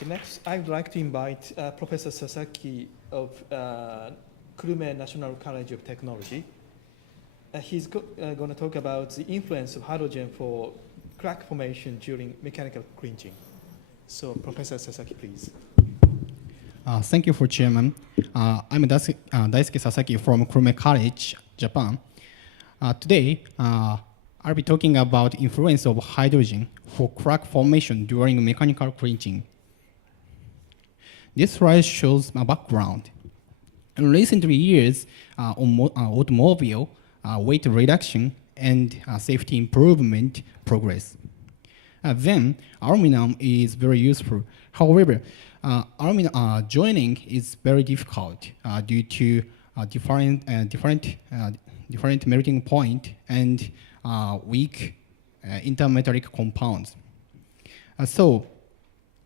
So next, I would like to invite Professor Sasaki of Kurume National College of Technology. He's going to talk about the influence of hydrogen for crack formation during mechanical clinching. So Professor Sasaki, please. Thank you for Chairman. I'm Daisuke Sasaki from Kurume College, Japan. Today, I'll be talking about influence of hydrogen for crack formation during mechanical clinching. This slide shows my background. In recent years, automobile weight reduction and safety improvement progress. Then, aluminum is very useful. However, aluminum joining is very difficult due to different melting point and weak intermetallic compounds.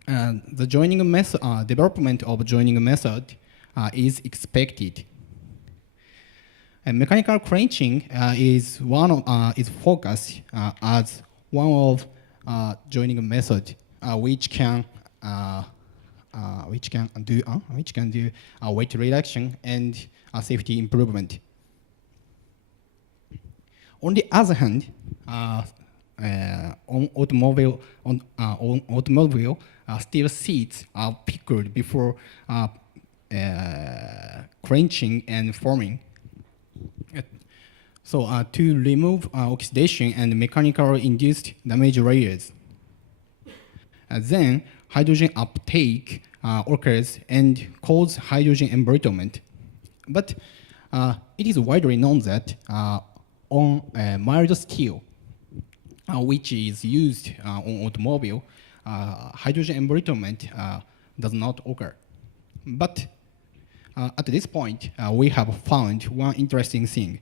The joining method, development of joining method is expected. And mechanical clinching is focused as one of joining method which can do weight reduction and safety improvement. On the other hand, on automobile steel seats are pickled before clinching and forming. So to remove oxidation and mechanical induced damage layers. Then hydrogen uptake occurs and causes hydrogen embrittlement. But it is widely known that on mild steel, which is used on automobile, hydrogen embrittlement does not occur. But at this point, we have found one interesting thing.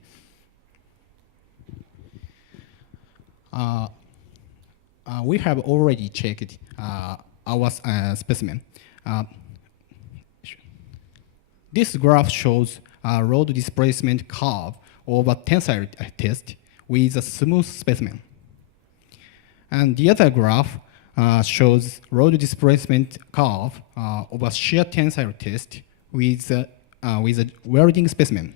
We have already checked our specimen. This graph shows a load displacement curve over tensile test with a smooth specimen. And the other graph shows load displacement curve over shear tensile test with a welding specimen.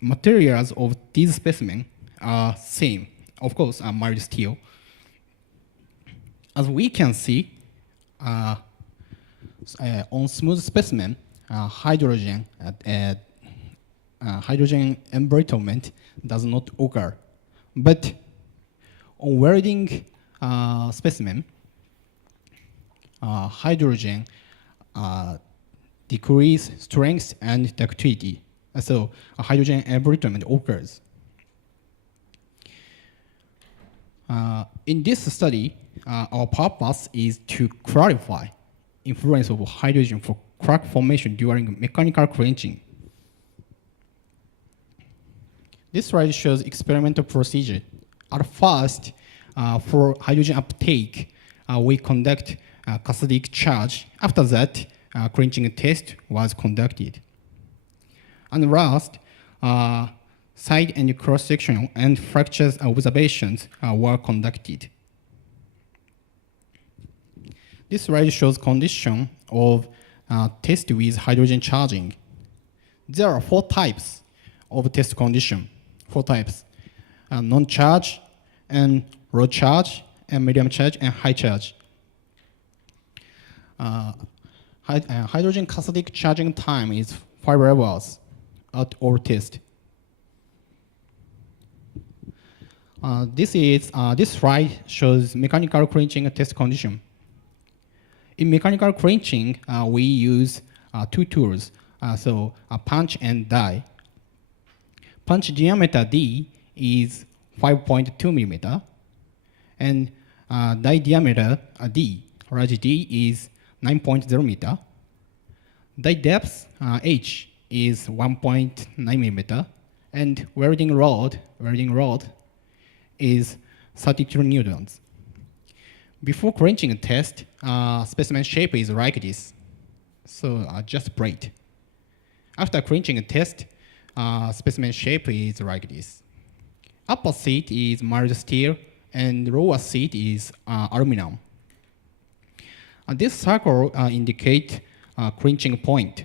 Materials of these specimens are same, of course, mild steel. As we can see, on smooth specimen, hydrogen embrittlement does not occur. But on welding specimen, hydrogen decrease strength and ductility. So hydrogen embrittlement occurs. In this study, our purpose is to clarify influence of hydrogen for crack formation during mechanical clinching. This slide shows experimental procedure. At first, for hydrogen uptake, we conduct catalytic charge. After that, clinching test was conducted. And last, side and cross-sectional and fractures observations were conducted. This slide shows condition of test with hydrogen charging. There are 4 types of test condition. 4 types: non-charge, and low charge, and medium charge, and high charge. Hydrogen catalytic charging time is 5 hours at all tests. This slide shows mechanical clinching test condition. In mechanical clinching, we use 2 tools, so a punch and die. Punch diameter D is 5.2 millimeter, and die diameter D, large D, is 9.0 meter. Die depth H is 1.9 millimeter, and welding rod is 32 newtons. Before clinching test, specimen shape is like this, so just plate. After clinching test, specimen shape is like this. Upper seat is mild steel and lower seat is aluminum. This circle indicates clinching point.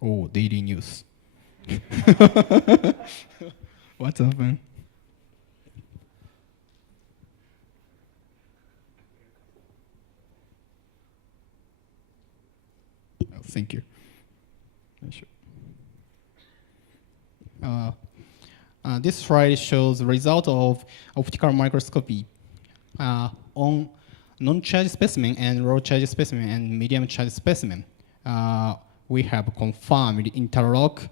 Oh, daily news. What's happened? Oh, thank you. This slide shows the result of optical microscopy on non-charged specimen and low-charged specimen and medium-charged specimen. We have confirmed interlock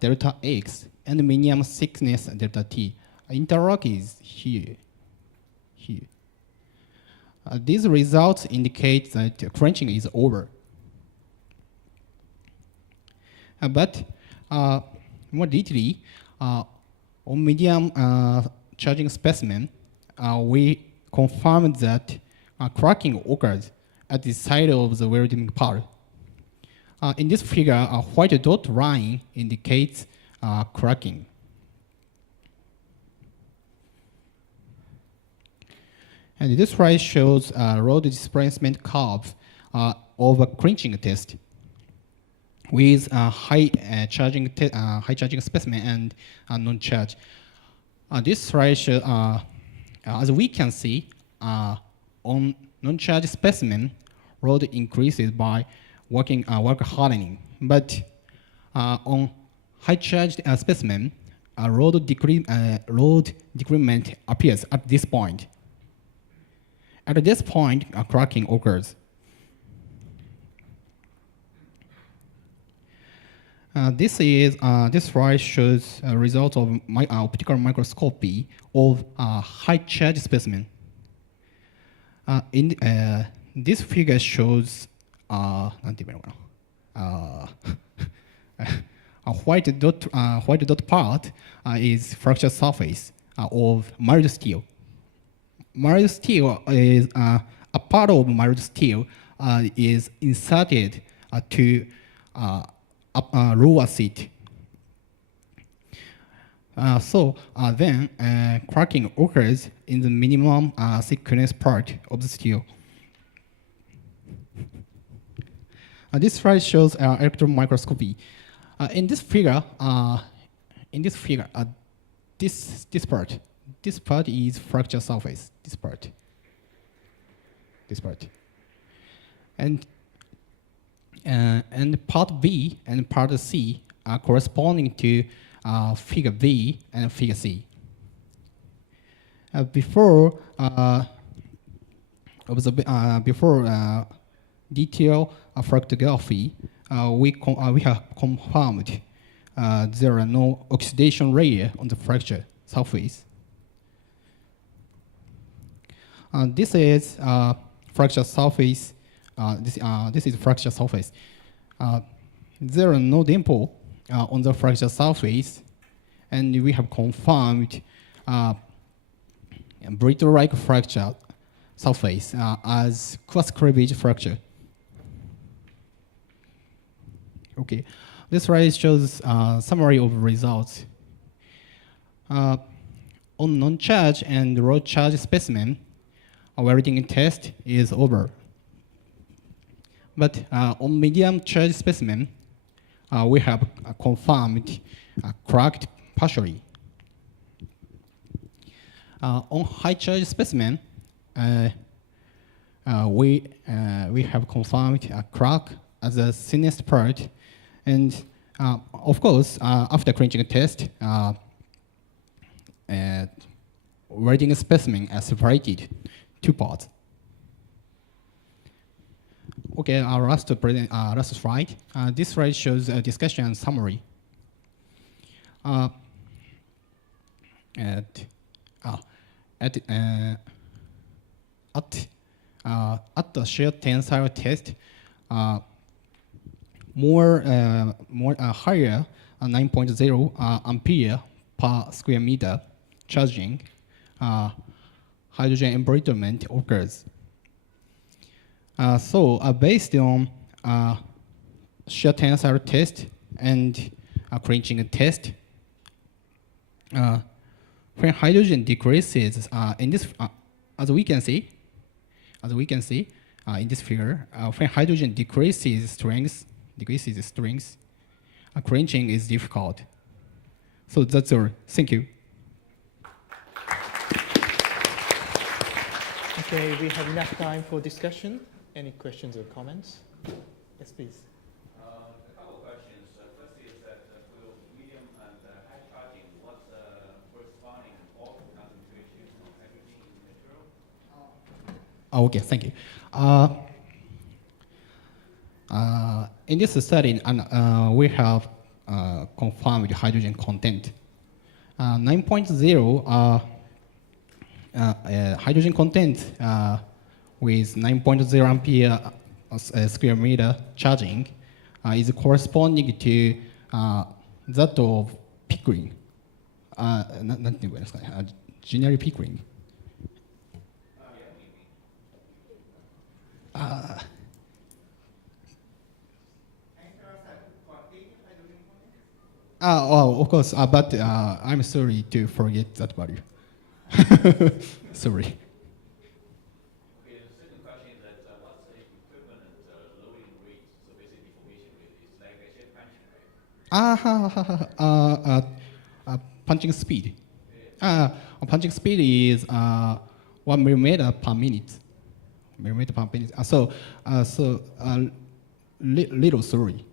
delta X and minimum thickness delta T. Interlock is here. These results indicate that clenching is over. But more deeply, on medium charging specimen, we confirmed that cracking occurs at the side of the welding part. In this figure, a white dot line indicates cracking. And this slide shows load displacement curve of a clinching test with high charging specimen and non-charge. This slide shows, as we can see, on non-charged specimen, load increases by work hardening. But on high-charged specimen, load decrement appears at this point. At this point, cracking occurs. This slide shows a result of optical microscopy of high-charge specimen. This figure shows a white dot part is fracture surface of mild steel. Mild steel is a part of mild steel is inserted to lower seat. Then cracking occurs in the minimum thickness part of the steel. This slide shows electron microscopy. In this figure, this part is fracture surface. This part, and part B and part C are corresponding to figure B and figure C. Before detail fractography, we have confirmed there are no oxidation layer on the fracture surface. This is fracture surface. This is fracture surface. There are no dimple on the fracture surface, and we have confirmed brittle-like fracture surface as cross cleavage fracture. Okay, this slide shows summary of results. On non-charge and low-charge specimen, a welding test is over. But on medium charge specimen, we have confirmed cracked partially. On high charge specimen, we have confirmed a crack as the thinnest part, and of course, after clinching test, welding specimen are separated two parts. Okay, our last slide. This slide shows a discussion summary. At the shear tensile test, higher 9.0 ampere per square meter charging hydrogen embrittlement occurs. Based on shear tensile test and clinching test, When hydrogen decreases, in this, as we can see, in this figure, when hydrogen decreases strength, clinching is difficult. So that's all. Thank you. Okay, we have enough time for discussion. Any questions or comments? Yes, please. A couple of questions. First is that for medium and high charging, what's the corresponding bulk concentration of hydrogen in the material? Okay, thank you. In this study, we have confirmed hydrogen content. 9.0 hydrogen content with 9.0 ampere square meter charging is corresponding to that of Pickering. なんて言えばいいですかね、General Pickering. Oh, of course, but I'm sorry to forget that value. Sorry. Okay, the second question is that what's the equivalent loading rate? So basically deformation rate is like I said, punching, right? Punching speed. Punching speed is 1 millimeter per minute. Little sorry.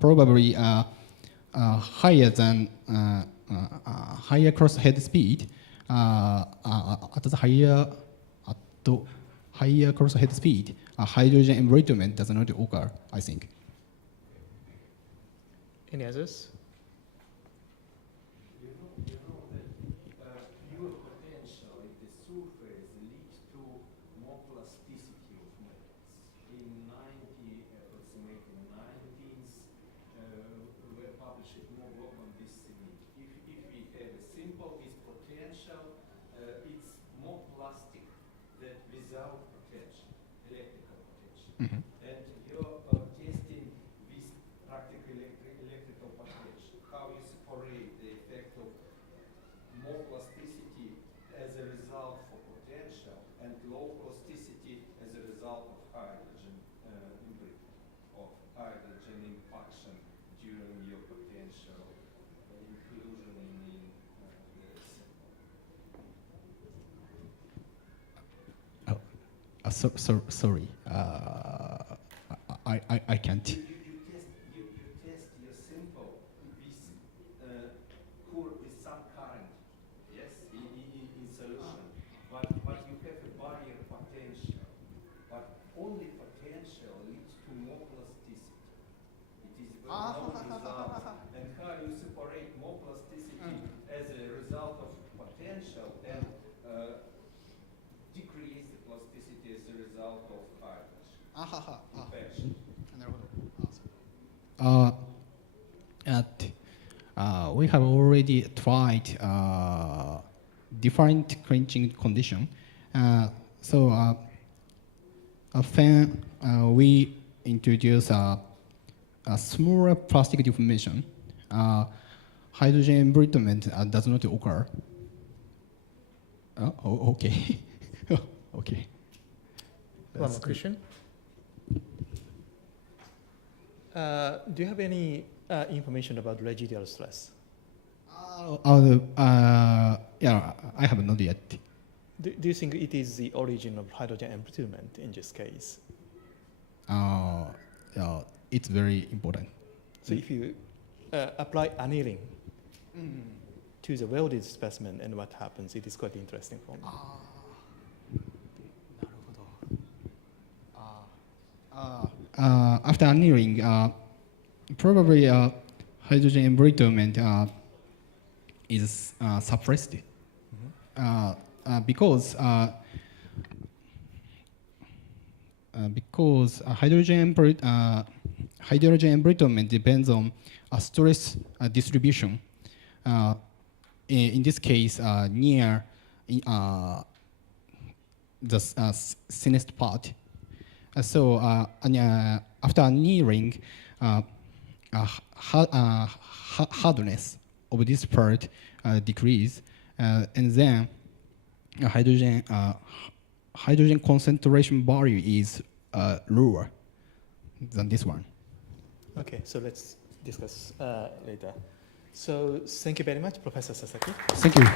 Probably higher than higher cross head speed. At the higher cross head speed, hydrogen embrittlement does not occur, I think. Any others? You know that pure potential in the surface leads to more plasticity of metals. In approximately 19th, were published more work on this thing. If we have a simple with potential, it's more plastic than without potential, electrical potential. Mhm. And you're testing with practical electrical potential. How you separate the effect of more plasticity as a result of potential and low plasticity as a result of hydrogen of hydrogen impaction during your potential inclusion in the symbol. Sorry. I can't. You test your simple with some current, yes, in solution, but you have a barrier potential, but only potential leads to more plasticity. It is no result. And how you separate more plasticity as a result of potential and decrease the plasticity as a result of hydrogen infection. We have already tried different clinching condition. When we introduce a smaller plastic deformation, hydrogen embrittlement does not occur. Okay. Okay. One more question. Do you have any information about residual stress? Yeah, I have not yet. Do you think it is the origin of hydrogen embrittlement in this case? It's very important. So if you apply annealing to the welded specimen and what happens, it is quite interesting for me. After annealing, probably hydrogen embrittlement is suppressed because hydrogen embrittlement depends on a stress distribution. In this case, near the thinnest part. After annealing, hardness of this part decrease, and then hydrogen concentration value is lower than this one. Okay, so let's discuss later. So thank you very much, Professor Sasaki. Thank you.